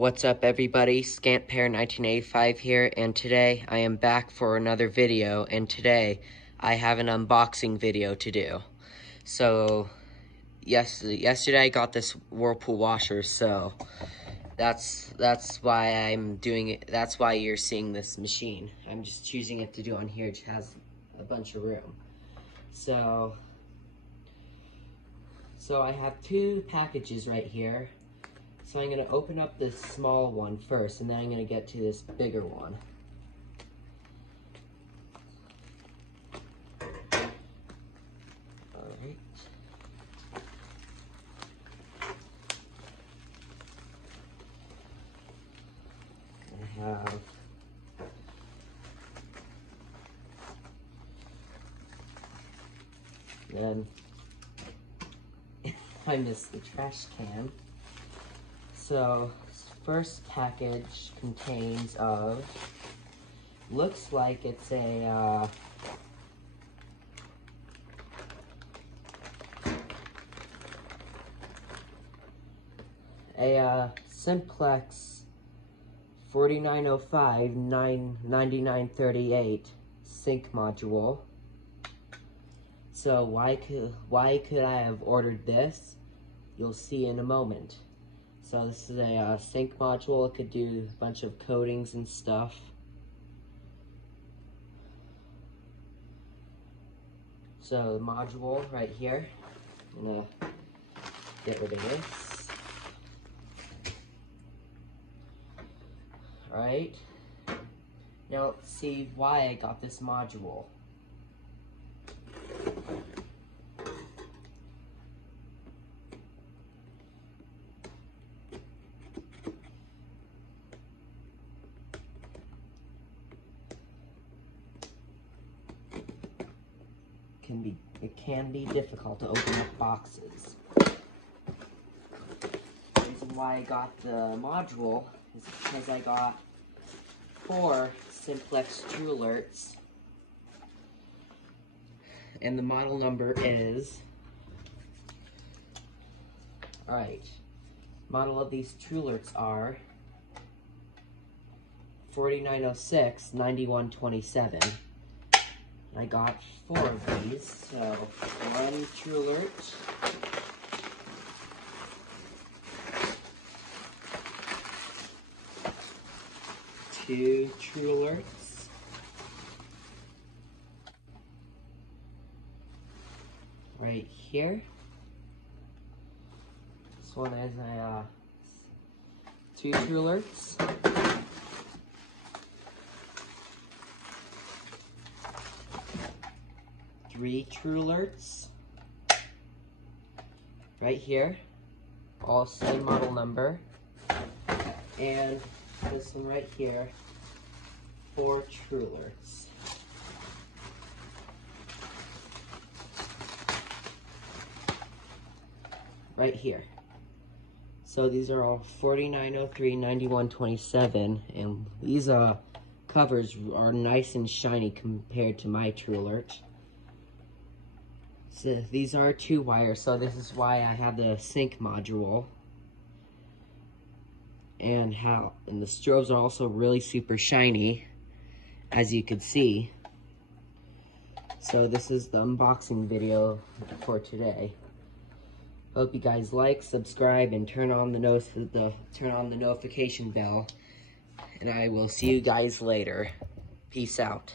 What's up everybody, ScantPair1985 here, and today I am back for another video, and today I have an unboxing video to do. So, yesterday I got this Whirlpool washer, so that's why I'm doing it. That's why you're seeing this machine. I'm just choosing it to do on here. It has a bunch of room. So I have two packages right here. So I'm going to open up this small one first, and then I'm going to get to this bigger one. Alright. I have then I missed the trash can. So, first package contains of, looks like it's a SIMPLEX 4905 9938 sink module. So why could I have ordered this? You'll see in a moment. So this is a sink module. It could do a bunch of coatings and stuff. So the module right here, I'm gonna get rid of this. Alright, now let's see why I got this module. It can be difficult to open up boxes. The reason why I got the module is because I got 4 SIMPLEX True Alerts, and the model number is, alright, model of these True Alerts are 4906 9127. I got 4 of these, so 1 True Alert, 2 True Alerts, right here. This one has a 2 True Alerts. 3 True Alerts, right here, all same model number, and this one right here, 4 True Alerts. Right here. So these are all 4903 9127, and these covers are nice and shiny compared to my True Alert. So these are 2 wires, so this is why I have the sink module. And the strobes are also really super shiny, as you can see. So this is the unboxing video for today. Hope you guys like, subscribe, and turn on the notification bell. And I will see you guys later. Peace out.